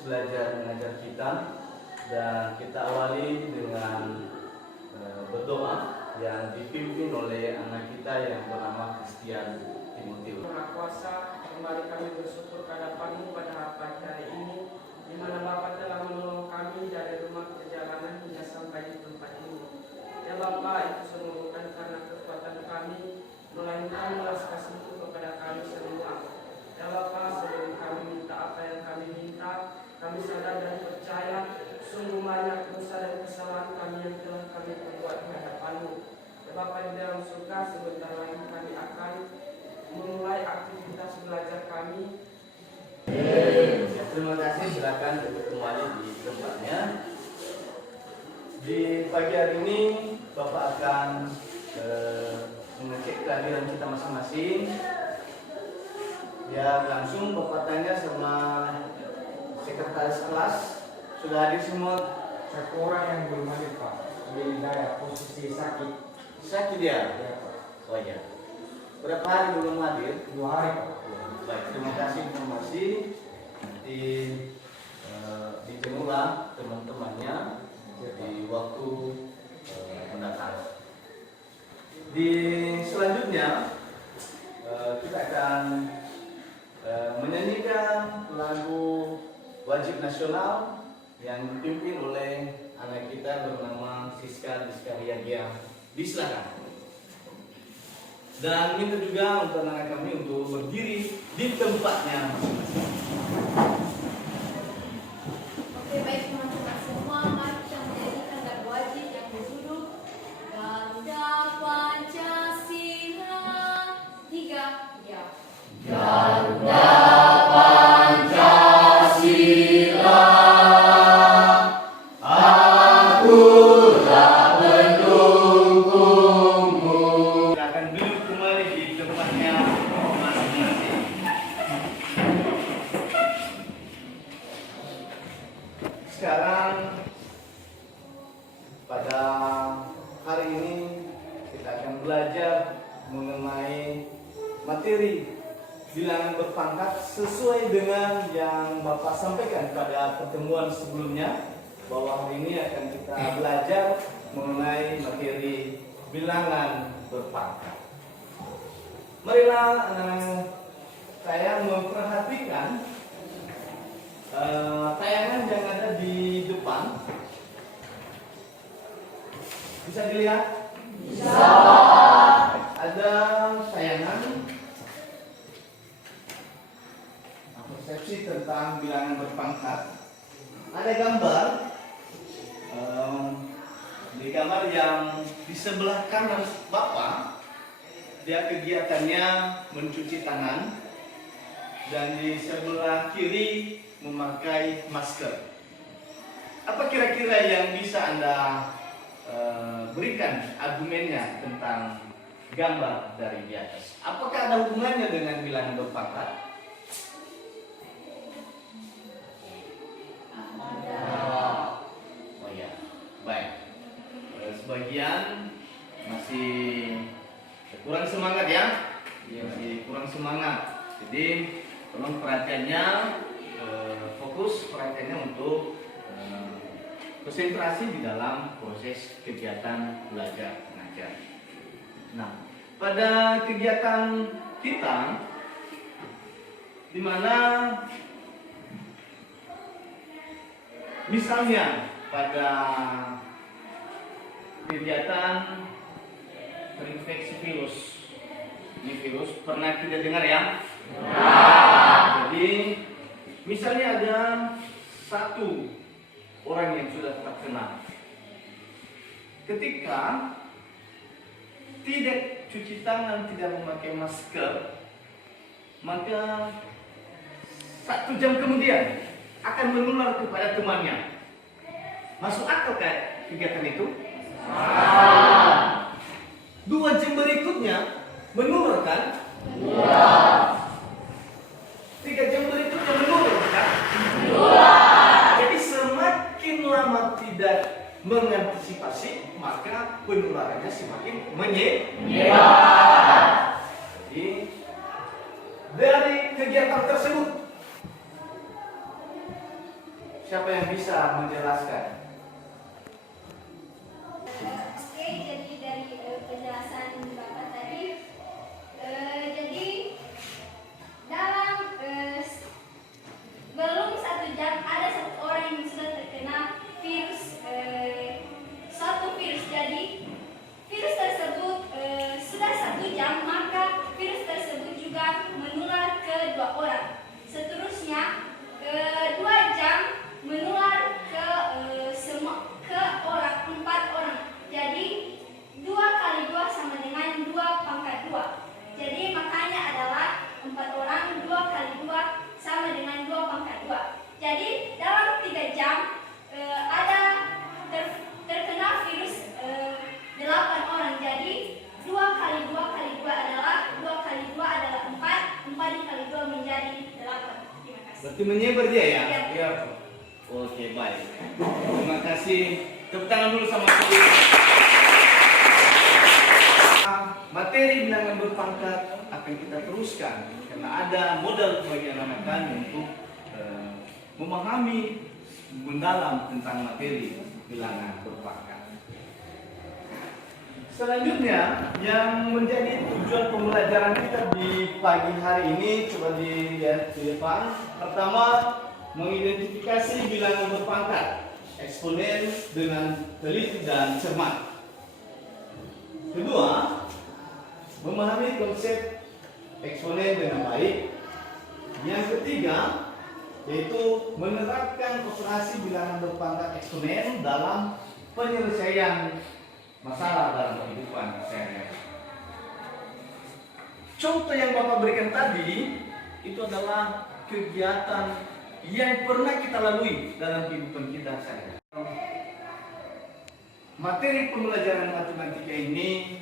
proses belajar mengajar kita, dan kita awali dengan berdoa yang dipimpin oleh anak kita yang bernama Christian Timotius. Maha Kuasa, kembali kami bersyukur kehadapan-Mu pada pagi hari ini, di mana Bapa telah menolong kami dari rumah perjalanan hingga sampai di tempat ini. Ya Bapa, itu semua bukan karena kekuatan kami, melainkan belas kasih-Mu kepada kami semua. Ya Bapa, sebelum kami minta apa yang kami minta, kami sadar dan percaya sungguh banyak dosa dan kesalahan kami yang telah kami perbuat di hadapan-Mu. Ya Bapa, di dalam surga sebentar lagi kami akan memulai aktivitas belajar kami. Ya, terima kasih, silakan duduk kembali di tempatnya. Di pagi hari ini Bapak akan mengecek kehadiran kita masing-masing. Ya, langsung Bapak tanya sama sekretaris kelas, sudah hadir semua? Satu orang yang belum hadir Pak, di daerah posisi sakit. Sakit ya? Ya Pak. Oh ya. Berapa hari belum hadir? 2 hari Pak. Baik, terima kasih informasi. Nanti dijemurlah teman-temannya di waktu mendatang. Di selanjutnya kita akan menyanyikan lagu wajib nasional yang dipimpin oleh anak kita bernama Siska Diskariagia. Silakan. Dan minta juga untuk anak kami untuk berdiri di tempatnya masing-masing. Oke, baik teman-teman semua, mari kita menyanyikan lagu wajib yang berjudul Garuda Pancasila. 3, ya. Garuda Pancasila, akulah pendukungmu. Akan duduk kembali di tempatnya masing-masing. Sekarang pada hari ini kita akan belajar mengenai materi bilangan berpangkat sesuai dengan yang Bapak sampaikan pada pertemuan sebelumnya, bahwa hari ini akan kita belajar mengenai materi bilangan berpangkat. Marilah anak-anak saya memperhatikan tayangan yang ada di depan. Bisa dilihat? Bisa. Ada tayangan persepsi tentang bilangan berpangkat. Ada gambar. Di gambar yang di sebelah kanan Bapak, dia kegiatannya mencuci tangan, dan di sebelah kiri memakai masker. Apa kira-kira yang bisa Anda berikan argumennya tentang gambar dari di atas? Apakah ada hubungannya dengan bilangan berpangkat? Oh ya, baik. Sebagian masih kurang semangat ya, masih kurang semangat. Jadi tolong perhatiannya, fokus perhatiannya untuk konsentrasi di dalam proses kegiatan belajar mengajar. Nah, pada kegiatan kita, di mana misalnya pada kegiatan terinfeksi virus, ini virus pernah kita dengar ya? Jadi misalnya ada satu orang yang sudah terkena, ketika tidak cuci tangan, tidak memakai masker, maka 1 jam kemudian akan menular kepada temannya. Masuk akal kayak kegiatan itu? 2 jam berikutnya menular kan? 3 jam berikutnya menular kan? Jadi semakin lama tidak mengantisipasi, maka penularannya semakin menyebar. Jadi dari kegiatan tersebut Siapa yang bisa menjelaskan? Oke, jadi dari penjelasan Bapak tadi, jadi dalam belum 1 jam ada 1 orang yang sudah terkena virus, suatu virus. Jadi virus tersebut sudah 1 jam, maka virus tersebut juga menular ke 2 orang. Seterusnya 2 jam menular ke ke orang 4 orang. Jadi 2 kali 2 sama dengan 2 pangkat 2. Jadi makanya adalah 4 orang 2 kali 2 sama dengan 2 pangkat 2. Jadi dalam 3 jam ada terkena virus 8 orang. Jadi 2 kali 2 kali 2 adalah 2 kali 2 adalah 4. 4 dikali 2 menjadi 8. Terima kasih. Berarti menyebar dia ya? Ya. Iya. Oke, baik. Terima kasih. Tepuk tangan dulu sama aku. Materi bilangan berpangkat akan kita teruskan karena ada modal bagi anak-anak kami untuk memahami mendalam tentang materi bilangan berpangkat. Selanjutnya, yang menjadi tujuan pembelajaran kita di pagi hari ini coba dilihat di depan. Pertama, mengidentifikasi bilangan berpangkat eksponen dengan teliti dan cermat. Kedua, memahami konsep eksponen dengan baik. Yang ketiga, yaitu menerapkan operasi bilangan berpangkat eksponen dalam penyelesaian masalah dalam kehidupan sehari-hari. Contoh yang Bapak berikan tadi itu adalah kegiatan yang pernah kita lalui dalam kehidupan kita sehari-hari. Materi pembelajaran matematika ini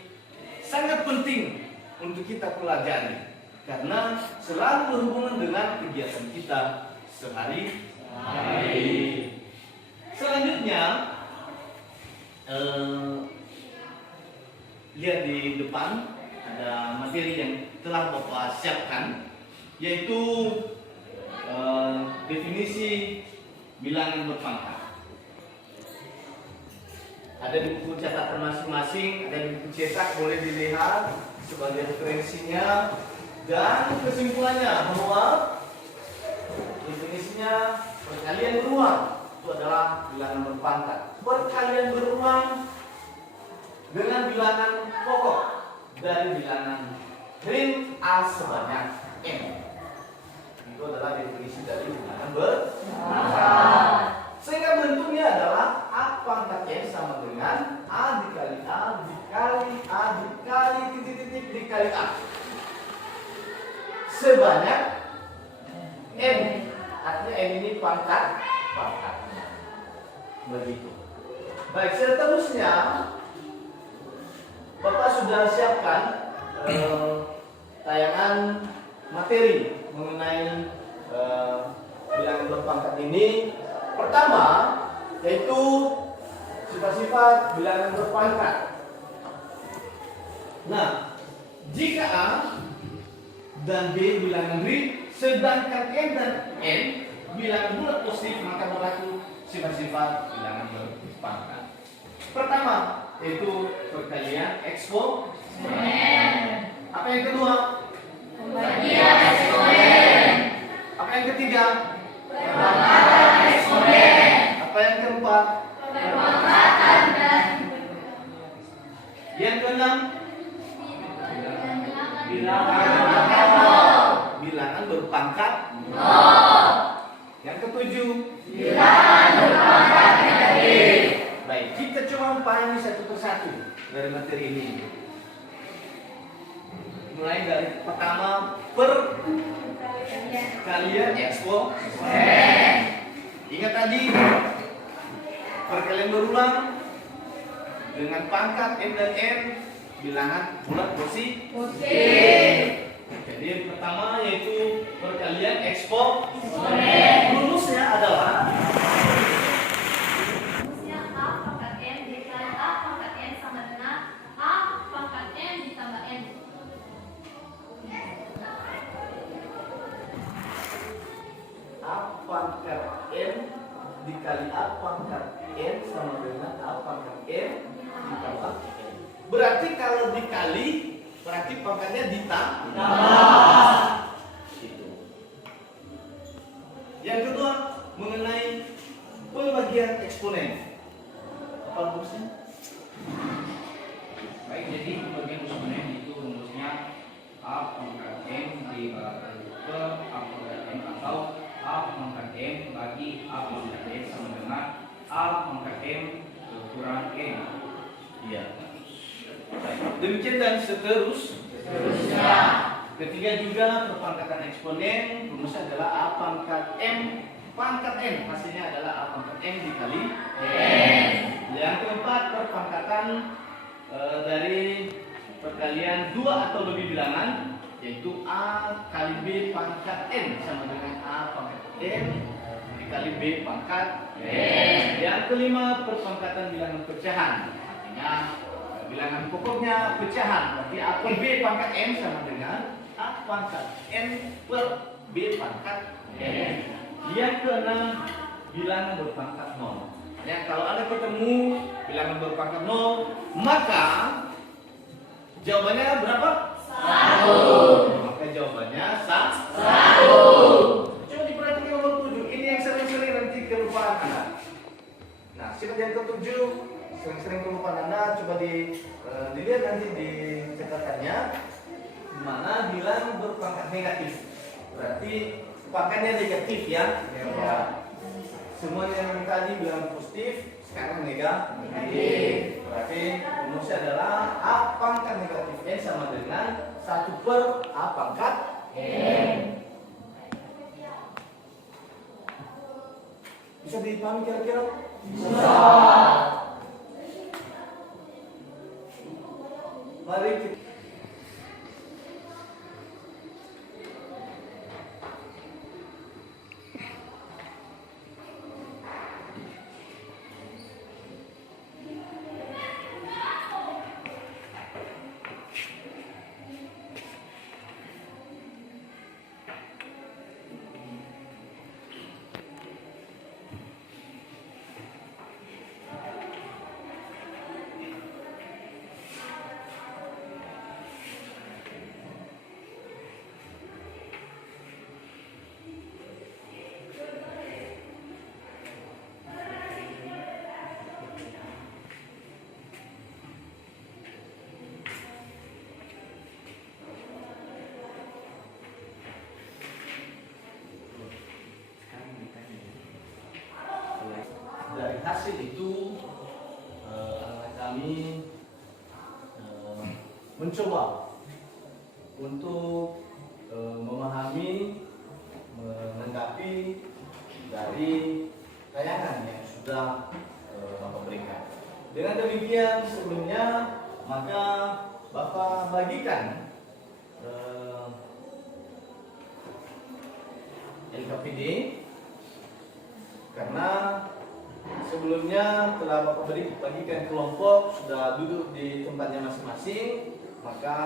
sangat penting untuk kita pelajari karena selalu berhubungan dengan kegiatan kita sehari-hari. Selanjutnya, lihat di depan ada materi yang telah Bapak siapkan, yaitu definisi bilangan berpangkat. Ada di buku catatan masing-masing, ada di buku cetak, boleh dilihat sebagai referensinya. Dan kesimpulannya bahwa definisinya perkalian berulang itu adalah bilangan berpangkat. Perkalian berulang dengan bilangan pokok dari bilangan ring A sebanyak n. Itu adalah definisi dari bilangan berpangkat. Sehingga bentuknya adalah A pangkat n sama dengan A dikali A dikali A dikali titik-titik dikali A sebanyak n. Artinya n ini pangkat. Begitu. Baik, seterusnya Bapak sudah siapkan tayangan materi mengenai bilangan berpangkat ini. Pertama, yaitu sifat-sifat bilangan berpangkat. Nah, jika A dan B bilangan ring, sedangkan n dan n bilangan bulat positif, maka berlaku sifat-sifat bilangan berpangkat. Pertama, yaitu perkalian eksponen. Apa yang kedua? Pembagian eksponen. Apa yang ketiga? Perpangkatan eksponen. Apa yang keempat? Perpangkatan dan Yang keenam? Bilangan berpangkat nol. Yang ketujuh? bilangan berpangkat negatif. Baik, kita coba memahami satu persatu dari materi ini. Mulai dari pertama, perkalian eksponen. Ingat tadi, perkalian berulang dengan pangkat n dan n bilangan bulat positif. Jadi yang pertama yaitu perkalian eksponen. Rumusnya adalah A pangkat n dikali A pangkat n sama dengan A pangkat n ditambah n. A pangkat n dikali A pangkat N sama dengan A pangkat N ditambah N. Berarti kalau dikali, berarti pangkatnya ditambah. Itu. Yang kedua, mengenai pembagian eksponen. Apa rumusnya? Baik, jadi pembagian eksponen itu rumusnya A pangkat M dibagi ke A pangkat M atau A pangkat M bagi A pangkat M sama dengan A pangkat M kurang M. Iya. Baik. Demikian dan seterusnya. Ketiga juga perpangkatan eksponen, rumusnya adalah A pangkat M pangkat N, hasilnya adalah A pangkat M dikali N. Yang keempat, perpangkatan dari perkalian dua atau lebih bilangan, yaitu A kali B pangkat N sama dengan A pangkat N dikali B pangkat N. Yang kelima, perpangkatan bilangan pecahan, artinya bilangan pokoknya pecahan, berarti A per B pangkat N sama dengan A pangkat N per B pangkat N. Yang keenam, bilangan berpangkat 0. Ya, kalau Anda ketemu bilangan berpangkat 0, maka jawabannya berapa? 1. Maka jawabannya 1. Coba diperhatikan nomor 7. Ini yang sering-sering nanti kelupaan Anda. Nah, sifat yang ketujuh, sering-sering kelupaan Anda, coba dilihat nanti di catatannya, di mana bilang berpangkat negatif. Berarti pangkatnya negatif ya. Semuanya yang tadi bilang positif, sekarang negatif. Berarti rumusnya adalah A pangkat negatif N sama dengan 1 per A pangkat N. Bisa dipahami kira-kira? Bisa. Mari kita dari hasil itu anak kami mencoba untuk memahami, menanggapi dari tayangan yang sudah Bapak berikan. Dengan demikian sebelumnya maka Bapak bagikan LKPD karena sebelumnya telah Bapak bagikan kelompok sudah duduk di tempatnya masing-masing, maka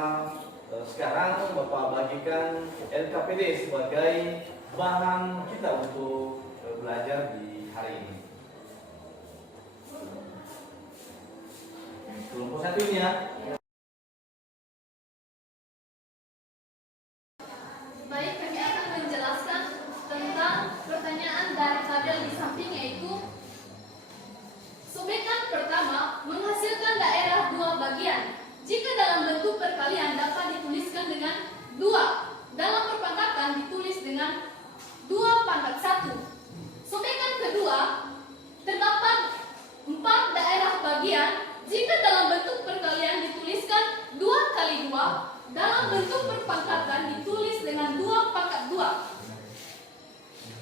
sekarang Bapak bagikan LKPD sebagai bahan kita untuk belajar di hari ini. Kelompok satu ini ya. Baik, kami akan menjelaskan tentang pertanyaan dari tabel di samping, yaitu sobekan pertama menghasilkan daerah dua bagian. Jika dalam bentuk perkalian dapat dituliskan dengan 2, dalam perpangkatan ditulis dengan 2 pangkat 1. Sobekan kedua terdapat 4 daerah bagian. Jika dalam bentuk perkalian dituliskan 2 kali 2, dalam bentuk perpangkatan ditulis dengan 2 pangkat 2.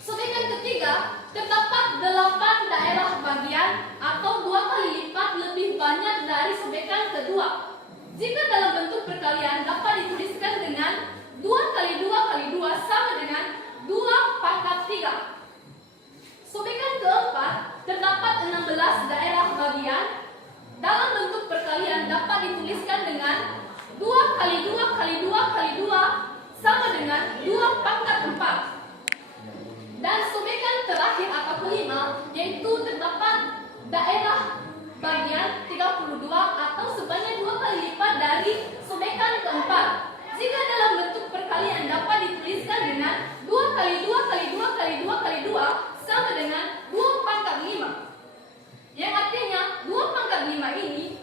Sobekan ketiga terdapat 8 daerah bagian atau 2 kali lipat lebih banyak dari sobekan kedua. Jika dalam bentuk perkalian dapat dituliskan dengan 2 kali 2 kali 2 sama dengan 2 pangkat 3. Sobekan keempat terdapat 16 daerah bagian. Dalam bentuk perkalian dapat dituliskan dengan 2 kali 2 kali 2 kali 2 sama dengan 2 pangkat 4. Dan sobekan terakhir atau kelima yaitu terdapat daerah bagian 32 atau sebanyak 2 kali lipat dari sobekan keempat. Jika dalam bentuk perkalian dapat dituliskan dengan 2 kali 2 kali 2 kali 2 kali 2 sama dengan 2 pangkat 5. Yang artinya 2 pangkat 5 ini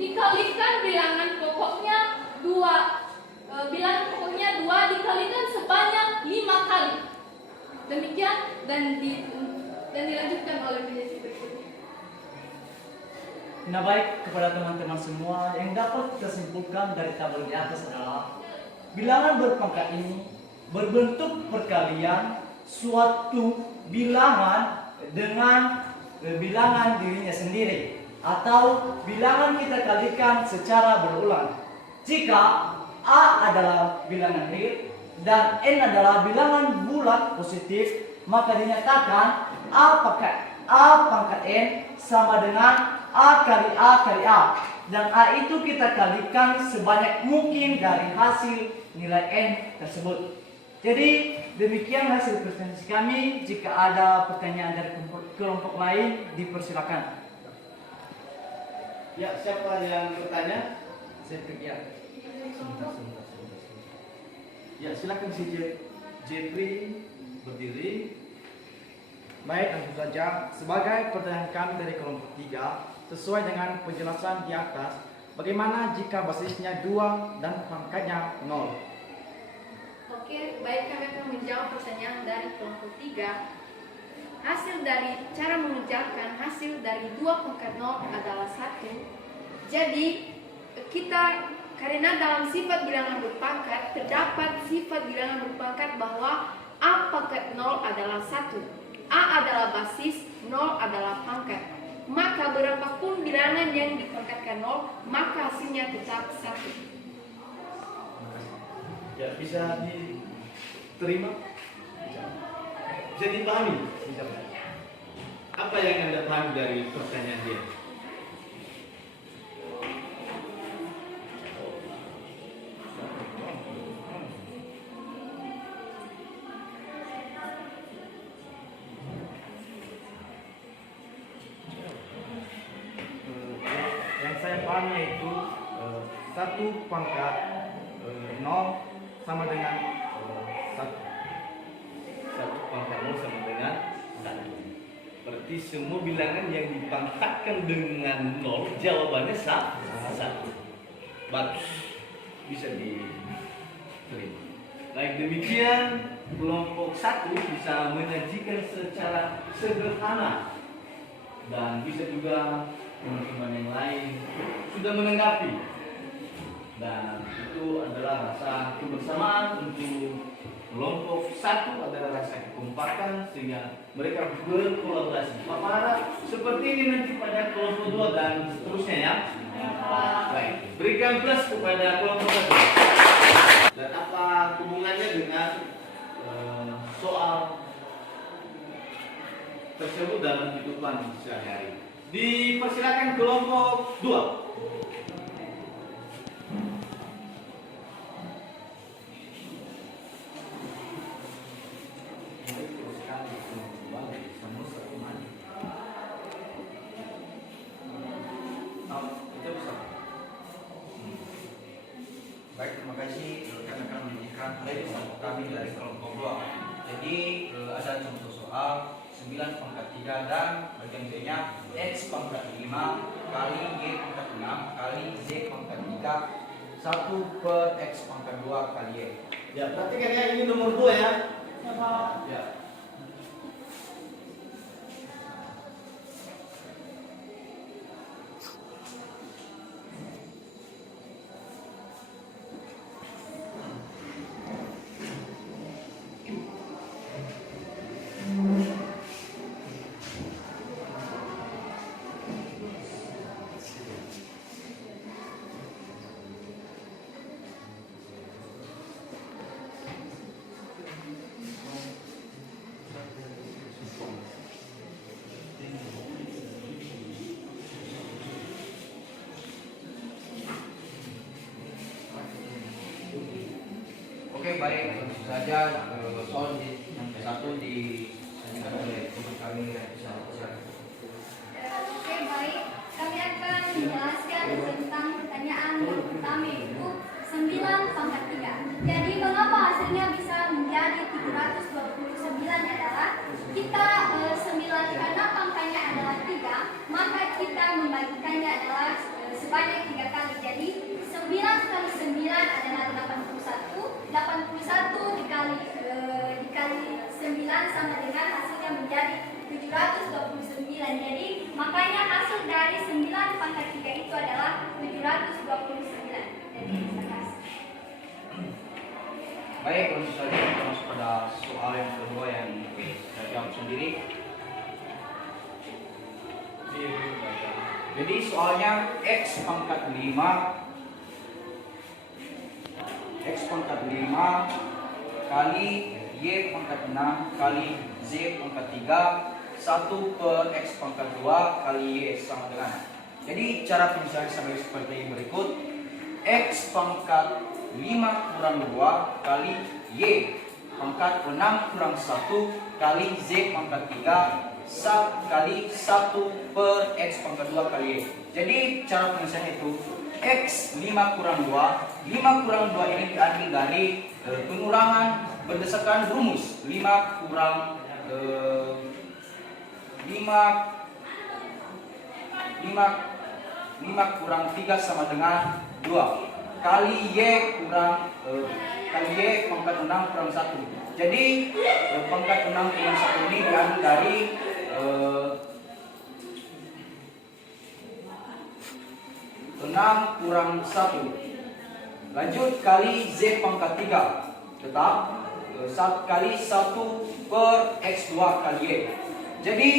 dikalikan bilangan pokoknya 2 dikalikan sebanyak 5 kali. Demikian dan dilanjutkan oleh penjelasan berikutnya. Nah baik, kepada teman-teman semua, yang dapat kita simpulkan dari tabel di atas adalah bilangan berpangkat ini berbentuk perkalian suatu bilangan dengan bilangan dirinya sendiri, atau bilangan kita kalikan secara berulang. Jika A adalah bilangan real dan N adalah bilangan bulat positif, maka dinyatakan A pangkat N sama dengan A kali A kali A, dan A itu kita kalikan sebanyak mungkin dari hasil nilai N tersebut. Jadi demikian hasil presentasi kami. Jika ada pertanyaan dari kelompok lain, dipersilakan. Ya, siapa yang bertanya? Saya pergi. Sebentar. Ya, silakan si Jeffrey berdiri. Baik, tentu saja. Sebagai pertanyaan kami dari kelompok 3, sesuai dengan penjelasan di atas, bagaimana jika basisnya 2 dan pangkatnya 0? Oke, baik, kami akan menjawab pertanyaan dari kelompok 3. Hasil dari cara mengerjakan hasil dari 2 pangkat 0 adalah 1. Jadi karena dalam sifat bilangan berpangkat terdapat sifat bilangan berpangkat bahwa A pangkat 0 adalah 1. A adalah basis, 0 adalah pangkat. Maka berapapun bilangan yang dipangkatkan 0, maka hasilnya tetap 1. Ya, bisa diterima? Bisa dipahami? Bisa. Apa yang Anda pahami dari pertanyaan dia? Yaitu 1 pangkat 0 sama dengan 1 pangkat 0 sama dengan 1. Berarti semua bilangan yang dipangkatkan dengan 0 jawabannya 1. Bagus, bisa diterima. Baik, demikian kelompok 1 bisa menyajikan secara sederhana, dan bisa juga teman-teman yang lain sudah menanggapi, dan itu adalah rasa kebersamaan untuk kelompok 1, adalah rasa kekompakan sehingga mereka berkolaborasi. Bapak harap seperti ini nanti pada kelompok 2 dan seterusnya ya. Baik, berikan plus kepada kelompok 1. Dan apa hubungannya dengan soal tersebut dalam kehidupan sehari-hari? Dipersilakan kelompok 2. Baik, terima kasih. Kami akan menunjukkan kelompok kami dari kelompok 2. Jadi ada contoh soal 9 pangkat 3 dan bagian B-nya X pangkat 5 kali Y pangkat 6 kali Z pangkat 3 1 per X pangkat 2 kali Y. Ya, perhatikan ya, ini nomor 2 ya. Ya. Oke, baik, tentu saja soal yang ke-1 disajikan oleh teman kami dari sama dengan hasilnya menjadi 729. Jadi makanya hasil dari 9 pangkat 3 itu adalah 729. Jadi sebelas. Baik, langsung saja kita masuk pada soal yang kedua yang saya jawab sendiri. Jadi soalnya X pangkat 5 kali Y pangkat 6 kali Z pangkat 3 1 per X pangkat 2 kali Y sama dengan. Jadi cara penyelesaian sama seperti berikut. X pangkat 5 kurang 2 kali Y pangkat 6 kurang 1 kali Z pangkat 3 kali 1 per X pangkat 2 kali Y. Jadi cara penyelesaian itu X 5 kurang 2 ini diambil dari pengurangan berdasarkan rumus 5 kurang 3 sama dengan 2 kali Y pangkat 6 kurang 1. Jadi pangkat 6 kurang 1 ini diambil dari 6 kurang 1. Lanjut kali Z pangkat 3 tetap kali 1 per X2 kali Y. Jadi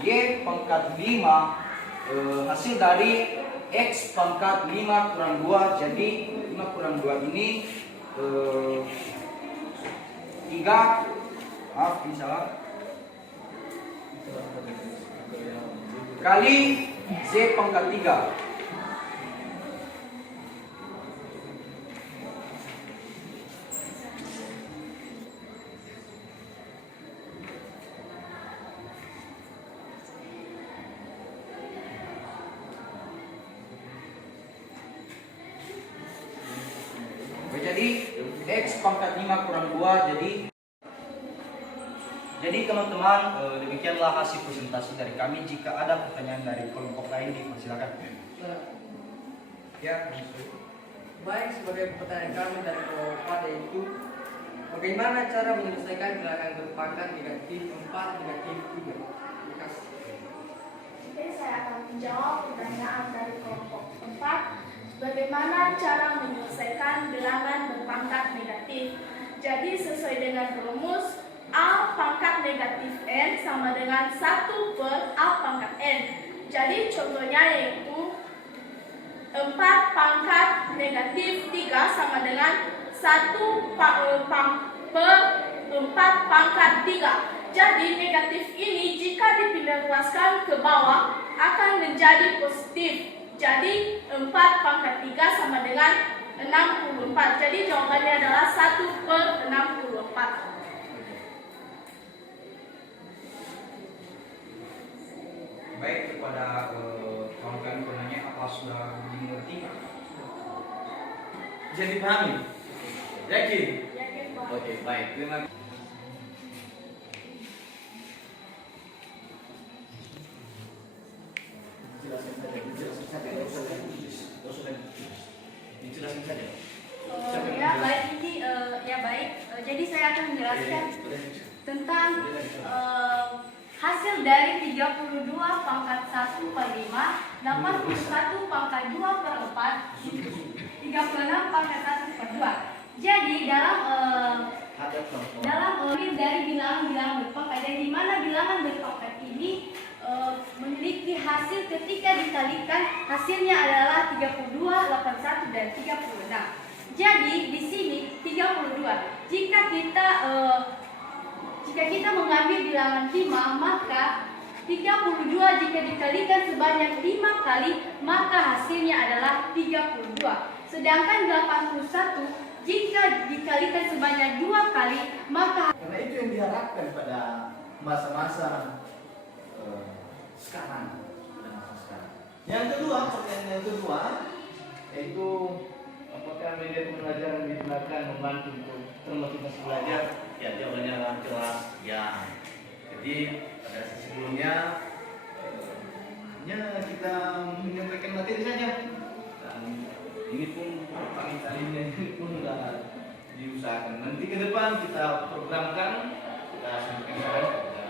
Y pangkat 5 hasil dari X pangkat 5 kurang 2. Jadi 5 kurang 2 ini 3. Maaf ini salah. Kali Z pangkat 3. Jadi X pangkat 5 kurang 2 jadi teman-teman demikianlah hasil presentasi dari kami. Jika ada pertanyaan dari kelompok lain dipersilakan. Ya, Baik, sebagai pertanyaan kami dari kelompok itu, bagaimana cara menyelesaikan bilangan berpangkat negatif 4 negatif 3? Terima kasih. Oke, saya akan menjawab pertanyaan dari kelompok 4. Bagaimana cara menyelesaikan bilangan berpangkat negatif? Jadi sesuai dengan rumus A pangkat negatif N sama dengan 1 per A pangkat N. Jadi contohnya yaitu 4 pangkat negatif 3 sama dengan 1 per 4 pangkat 3. Jadi negatif ini jika dipindah luaskan ke bawah akan menjadi positif. Jadi 4 pangkat 3 sama dengan 64. Jadi jawabannya adalah 1 per 64. baik kepada kawan-kawan penanya, apa sudah dimengerti? Jadi pahami? Yakin? Yakin, Pak. Oke, baik. Terima kasih. Dijelaskan saja. Ya baik ini jadi saya akan menjelaskan tentang hasil dari 32 pangkat 1 per 5, 81 pangkat 2 per 4, 36 pangkat 1 per 2. Jadi dalam dari bilangan-bilangan berpangkat, di mana bilangan berpangkat ini memiliki hasil ketika dikalikan hasilnya adalah 32, 81 dan 36. Jadi di sini 32. Jika kita mengambil bilangan 5, maka 32 jika dikalikan sebanyak 5 kali, maka hasilnya adalah 32. Sedangkan 81 jika dikalikan sebanyak 2 kali, maka Karena itu yang diharapkan pada masa-masa sekarang. Yang kedua, pertanyaan yang kedua, yaitu apakah media pembelajaran digunakan membantu untuk termotivasi belajar? Ya, jawabannya adalah jelas ya. Jadi pada sebelumnya hanya kita menyampaikan materi saja, dan ini pun kali ini pun sudah diusahakan. Nanti ke depan kita programkan, kita kita sampaikan saran kepada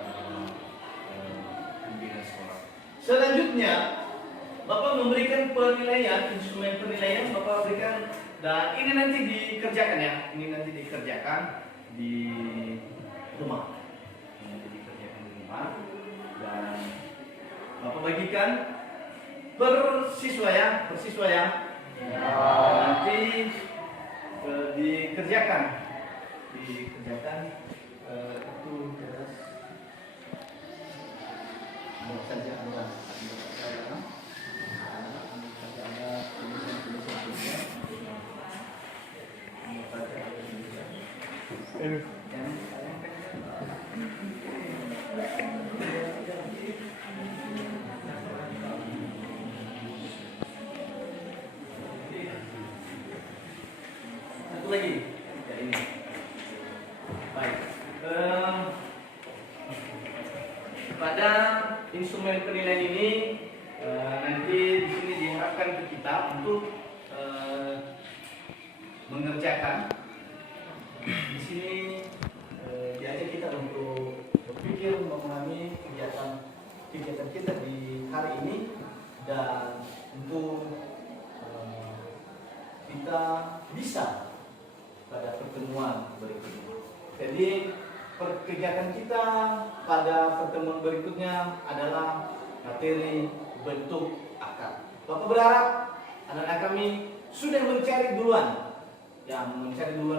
pimpinan sekolah. Selanjutnya, Bapak memberikan penilaian, instrumen penilaian Bapak berikan, dan ini nanti dikerjakan ya, ini nanti dikerjakan di rumah. Ini nanti dikerjakan di rumah, dan Bapak bagikan per siswa ya. Nanti dikerjakan itu di atas saja ada satu lagi ya ini. Baik. Pada instrumen penilaian ini nanti di sini diharapkan ke kita untuk mengerjakan. Di sini diajak kita untuk berpikir memahami kegiatan kita di hari ini, dan untuk kita bisa pada pertemuan berikutnya. Jadi kegiatan kita pada pertemuan berikutnya adalah materi bentuk akar. Bapak berharap anak-anak kami sudah mencari duluan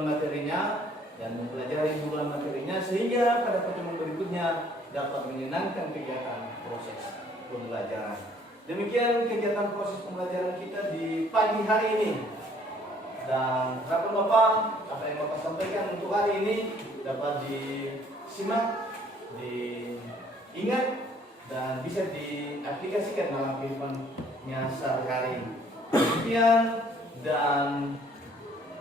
materinya dan mempelajari duluan materinya, sehingga pada pertemuan berikutnya dapat menyenangkan kegiatan proses pembelajaran. Demikian kegiatan proses pembelajaran kita di pagi hari ini. Dan harapan Bapak, apa yang Bapak sampaikan untuk hari ini dapat disimak, diingat, dan bisa diaplikasikan dalam kehidupannya sehari-hari. Demikian, dan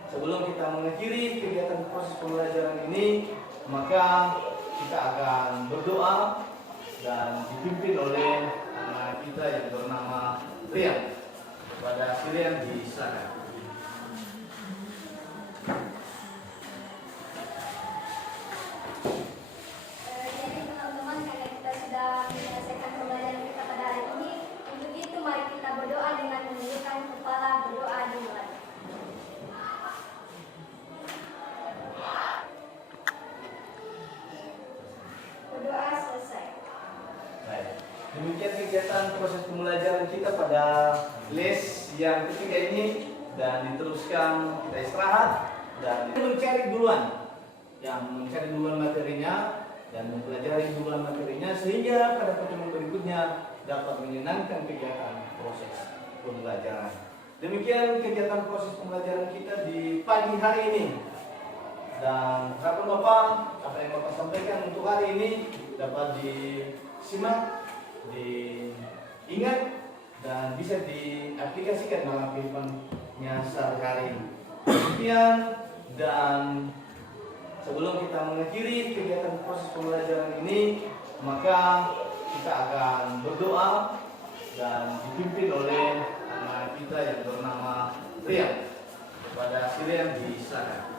sebelum kita mengakhiri kegiatan proses pembelajaran ini, maka kita akan berdoa dan dipimpin oleh anak kita yang bernama Rian. Kepada Rian disilakan. Jadi teman-teman, karena kita sudah menyelesaikan pembelajaran kita pada hari ini, untuk itu mari kita berdoa dengan menundukkan kepala, berdoa dimulai. Berdoa selesai. Baik. Demikian kegiatan proses pembelajaran kita pada les yang ketiga ini, dan diteruskan kita istirahat dan mencari duluan materinya dan mempelajari duluan materinya, sehingga pada pertemuan berikutnya dapat menyenangkan kegiatan proses pembelajaran. Demikian kegiatan proses pembelajaran kita di pagi hari ini. Dan harapan Bapak, apa yang Bapak sampaikan untuk hari ini dapat disimak, diingat, dan bisa diaplikasikan dalam kehidupannya sehari-hari. Demikian, dan sebelum kita mengakhiri kegiatan proses pembelajaran ini, maka kita akan berdoa dan dipimpin oleh anak kita yang bernama Rian. Kepada Rian disilakan.